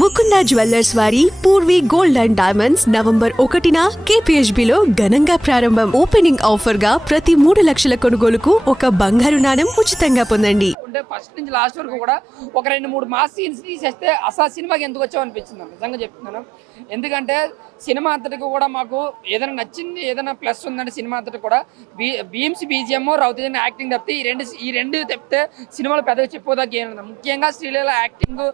Mukunda jewellers వారి Purvi gold and diamonds November 1న KPHB లో ఘనంగా ప్రారంభం. ఓపెనింగ్ ఆఫర్ గా ప్రతి 3 లక్షల కొనుగోలుకు ఒక బంగారు నాణెం ఉచితంగా పొందండి. ఫస్ట్ నుంచి లాస్ట్ వరకు కూడా ఒక 2-3 మాస్ సీన్స్ తీసేస్తే అసలు సినిమాకి ఎందుకు వచ్చావు అనిపించింది. నిజంగా చెప్తున్నాను. ఎందుకంటే సినిమా అంతటికి కూడా మాకు ఏదైనా నచ్చింది, ఏదైనా ప్లస్ ఉందంటే సినిమా అంతటి కూడా భీమ్స్ BGM, రవితేజ యాక్టింగ్ తప్పితే ఈ రెండు తప్పితే సినిమాలో పెద్దగా చెప్పుకోదాకా ఏమన్నా. ముఖ్యంగా శ్రీలీల యాక్టింగ్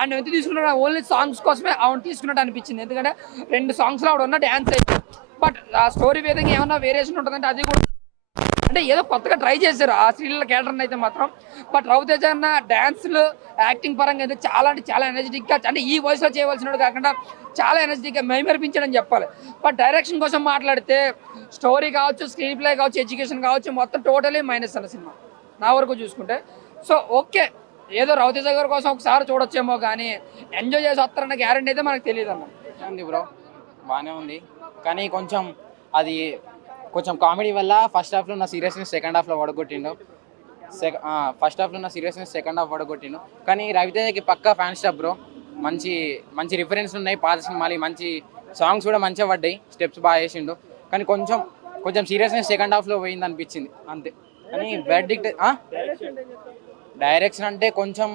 ఆయన ఎంత తీసుకున్నా ఓన్లీ సాంగ్స్ కోసమే ఆవిడ తీసుకున్నట్టు అనిపించింది. ఎందుకంటే 2 సాంగ్స్లో ఆవిడ ఉన్న డ్యాన్స్ అయితే, బట్ ఆ స్టోరీ విధంగా ఏమన్నా వేరియేషన్ ఉంటుందంటే అది కూడా అంటే ఏదో కొత్తగా ట్రై చేశారు ఆ శ్రీలీల క్యారెక్టర్ని అయితే మాత్రం. బట్ రవితేజ అన్న డ్యాన్స్లు యాక్టింగ్ పరంగా అయితే చాలా అంటే చాలా ఎనర్జెటిక్గా, అంటే ఈ వయసులో చేయవలసినట్టు కాకుండా చాలా ఎనర్జెటిక్గా మైమరిపించడం చెప్పాలి. బట్ డైరెక్షన్ కోసం మాట్లాడితే స్టోరీ కావచ్చు, స్క్రీన్ ప్లే కావచ్చు, ఎడ్యుకేషన్ కావచ్చు, మొత్తం టోటలీ మైనస్ అన్న సినిమా నా వరకు చూసుకుంటే. సో ఓకే, ఏదో రవితేజ గారి కోసం ఒకసారి చూడొచ్చేమో కానీ ఎంజాయ్ చేసి వస్తారన్న గ్యారెంటీ అయితే మనకు తెలియదు అన్న. ఉంది బ్రో, బాగానే ఉంది. కానీ కొంచెం కామెడీ వల్ల ఫస్ట్ హాఫ్లో ఉన్న సీరియస్నెస్ సెకండ్ హాఫ్లో వడగొట్టిండు. ఫస్ట్ హాఫ్లో ఉన్న సీరియస్నెస్ సెకండ్ హాఫ్ వడగొట్టిండు. కానీ రవితేజకి పక్కా ఫ్యాన్ స్టాప్ బ్రో. మంచి రిఫరెన్స్ ఉన్నాయి పాత సినిమాలు, మంచి సాంగ్స్ కూడా మంచిగా పడ్డాయి, స్టెప్స్ బాగా వేసిండు. కానీ కొంచెం సీరియస్నెస్ సెకండ్ హాఫ్లో పోయింది అనిపించింది అంతే. కానీ వెర్డిక్ట్ డైరెక్షన్ అంటే కొంచెం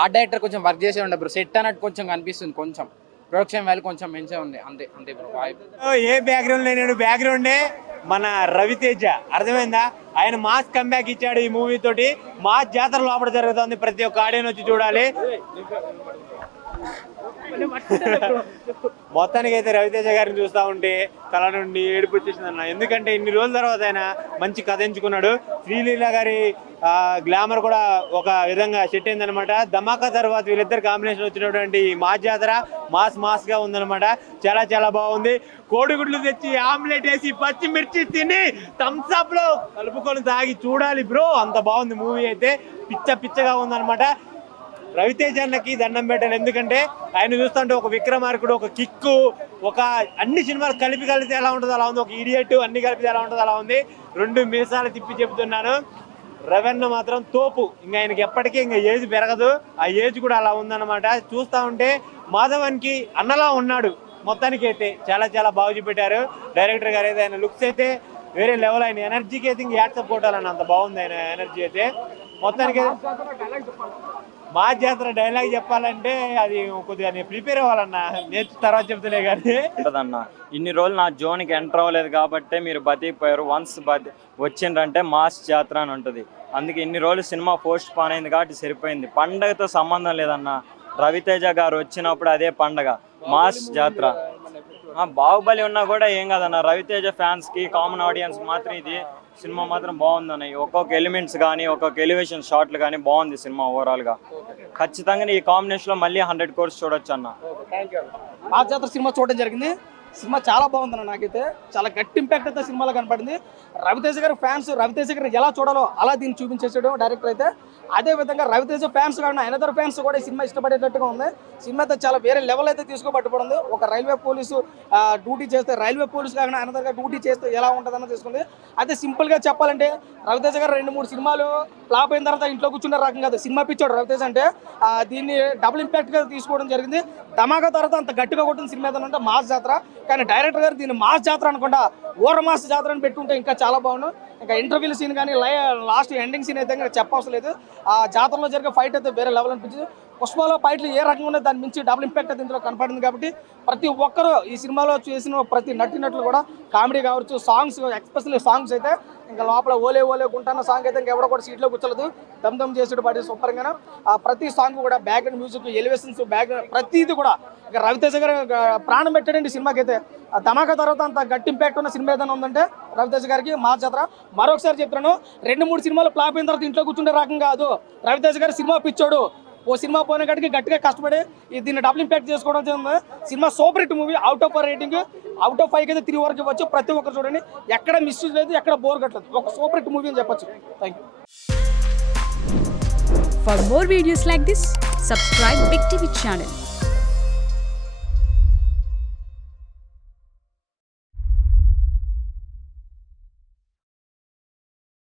ఆర్ట్ డైరెక్టర్ కొంచెం వర్క్ చేసే ఉండే బ్రో. సెట్ అన్నట్టు కొంచెం కనిపిస్తుంది, కొంచెం ప్రొడక్షన్ వాల్యూ కొంచెం మంచిగా ఉంది అంతే బ్రో. ఏ బ్యాక్గ్రౌండ్ లేని బ్యాక్గ్రౌండే మన రవితేజ, అర్థమైందా? ఆయన మాస్ కంబ్యాక్ ఇచ్చాడు ఈ మూవీ తోటి. మాస్ జాతర లోపల జరుగుతుంది, ప్రతి ఒక్క ఆడియన్స్ వచ్చి చూడాలి. మొత్తానికి అయితే రవితేజ గారిని చూస్తూ ఉంటే తల నుండి ఏడుపు వచ్చేసింది అన్న. ఎందుకంటే ఇన్ని రోజుల తర్వాత ఆయన మంచి కథ ఎంచుకున్నాడు. శ్రీలీల గారి గ్లామర్ కూడా ఒక విధంగా సెట్ అయిందనమాట. ధమాకా తర్వాత వీళ్ళిద్దరు కాంబినేషన్ వచ్చినటువంటి మాస్ జాతర మాస్గా ఉందనమాట. చాలా చాలా బాగుంది. కోడిగుడ్లు తెచ్చి ఆమ్లెట్ వేసి పచ్చిమిర్చి తిని థమ్స్అప్ లో కలుపుకొని తాగి చూడాలి బ్రో, అంత బాగుంది మూవీ అయితే. పిచ్చగా ఉందనమాట. రవితేజ అన్నకి దండం పెట్టాను. ఎందుకంటే ఆయన చూస్తుంటే ఒక విక్రమార్కుడు, ఒక కిక్కు, ఒక అన్ని సినిమాలు కలిపితే ఎలా ఉంటుందో అలా ఉంది. ఒక ఇడియట్ అన్ని కలిపితే ఎలా ఉంటుందో అలా ఉంది. 2 మీసాలు తిప్పి చెప్తున్నాను. రవెన్న మాత్రం తోపు. ఇంకా ఆయనకి ఎప్పటికీ ఇంకా ఏజ్ పెరగదు, ఆ ఏజ్ కూడా అలా ఉందన్నమాట. చూస్తూ ఉంటే మాధవన్కి అన్నలా ఉన్నాడు. మొత్తానికి అయితే చాలా చాలా బాగా చూపెట్టారు డైరెక్టర్ గారు అయితే. ఆయన లుక్స్ అయితే వేరే లెవెల్. ఆయన ఎనర్జీకి అయితే ఇంక యాక్సెప్ట్ కొట్టాలన్న, అంత బాగుంది ఆయన ఎనర్జీ అయితే. మొత్తానికి మా జాతర డైలాగ్ చెప్పాలంటే అది కొద్దిగా ప్రిపేర్ అవ్వాలన్నా, నేర్చు తర్వాత చెప్తలే కానీ అన్న. ఇన్ని రోజులు నా జోన్కి ఎంటర్ అవ్వలేదు కాబట్టి మీరు బతికిపోయారు. వన్స్ వచ్చిండ్రంటే మాస్ జాతర అని ఉంటుంది. అందుకే ఇన్ని రోజులు సినిమా పోస్ట్ పోన్ అయింది కాబట్టి సరిపోయింది. పండగతో సంబంధం లేదన్న. రవితేజ గారు వచ్చినప్పుడు అదే పండగ, మాస్ జాతర. బాహుబలి ఉన్నా కూడా ఏం కాదన్న. రవితేజ ఫ్యాన్స్కి, కామన్ ఆడియన్స్ మాత్రం ఇది సినిమా మాత్రం బాగుందన్న. ఒక్కొక్క ఎలిమెంట్స్ కానీ, ఒక్కొక్క ఎలివేషన్ షాట్లు కానీ బాగుంది సినిమా ఓవరాల్గా. ఖచ్చితంగా ఈ కాంబినేషన్లో మళ్ళీ 100 crores చూడొచ్చు అన్న. ఆ జాతర సినిమా చూడడం జరిగింది. సినిమా చాలా బాగుందన్న. నాకైతే చాలా గట్టి ఇంపాక్ట్ అయితే సినిమాలో కనపడింది. రవితేజ గారి ఫ్యాన్స్ రవితేజ గారిని ఎలా చూడాలో అలా దీన్ని చూపించేసాడు డైరెక్టర్ అయితే. అదే విధంగా రవితేజ ఫ్యాన్స్ కాకుండా అనదర్ ఫ్యాన్స్ కూడా ఈ సినిమా ఇష్టపడేటట్టుగా ఉంది. సినిమా అయితే చాలా వేరే లెవెల్ అయితే తీసుకోబట్టుబడింది. ఒక రైల్వే పోలీసు డ్యూటీ చేస్తే, రైల్వే పోలీసు కాకుండా అనదర్గా డ్యూటీ చేస్తే ఎలా ఉంటుందన్న తీసుకుంది. అయితే సింపుల్గా చెప్పాలంటే రవితేజ గారు 2-3 సినిమాలు ఫ్లాప్ అయిన తర్వాత ఇంట్లో కూర్చున్న రకం కాదు. సినిమా పిచ్చాడు రవితేజ అంటే. దీన్ని డబుల్ ఇంపాక్ట్గా తీసుకోవడం జరిగింది. ధమాకా తర్వాత అంత గట్టిగా కొట్టిన సినిమా ఏదంటే మాస్ జాతర. కానీ డైరెక్టర్ గారు దీన్ని మాస్ జాతర అనకుండా ఓర మాస్ జాతర అని పెట్టుకుంటే ఇంకా చాలా బాగుండు. ఇంకా ఇంటర్వ్యూల సీన్ కానీ లాస్ట్ ఎండింగ్ సీన్ అయితే ఇంకా చెప్పవసరం లేదు. ఆ జాతరలో జరిగే ఫైట్ అయితే వేరే లెవెల్ అనిపించింది. పుష్పలో ఫైట్లు ఏ రకంగా ఉన్నాయి దాని మించి డబుల్ ఇంపాక్ట్ అయితే ఇందులో కనపడింది. కాబట్టి ప్రతి ఒక్కరు ఈ సినిమాలో చేసిన ప్రతి నటినట్లు కూడా కామెడీ కావచ్చు, సాంగ్స్ ఎక్స్పెషల్లీ సాంగ్స్ అయితే ఇంకా లోపల ఓలే గుంటాన్న సాంగ్ అయితే ఇంకా ఎవడో కూడా సీట్లో కూర్చోలేదు. దమ్ చేసేటు పాటి సూపర్గా ప్రతి సాంగ్ కూడా బ్యాక్గ్రౌండ్ మ్యూజిక్, ఎలివేషన్స్, బ్యాక్గ్రౌండ్ ప్రతిది కూడా ఇంకా రవితేజ గారు ప్రాణం పెట్టాడండి సినిమాకి అయితే. ధమాకా తర్వాత అంత గట్టి ఇంపాక్ట్ ఉన్న సినిమా ఏదైనా ఉందంటే రవితేజ గారికి మాస్ జాతర. మరొకసారి చెప్తున్నాను, 2-3 సినిమాలు ఫ్లాప్ అయిన తర్వాత ఇంట్లో కూర్చుంటే రకం కాదు. రవితేజ గారు సినిమా పిచ్చోడు. ఓ సినిమా పోయిన కాడికి గట్టిగా కష్టపడి దీన్ని డబుల్ ఇంపాక్ట్ చేసుకోవడం జరిగింది. Cinema super hit movie. Out of rating out of 5 అయితే 3 వరకు ఇవ్వచ్చు. ప్రతి ఒక్కరు చూడండి, ఎక్కడ మిస్ లేదు, ఎక్కడ బోర్ కట్టలేదు. ఒక సూపర్ హిట్ మూవీ అని చెప్పొచ్చు. Thank you. For more videos like this, subscribe Big TV channel.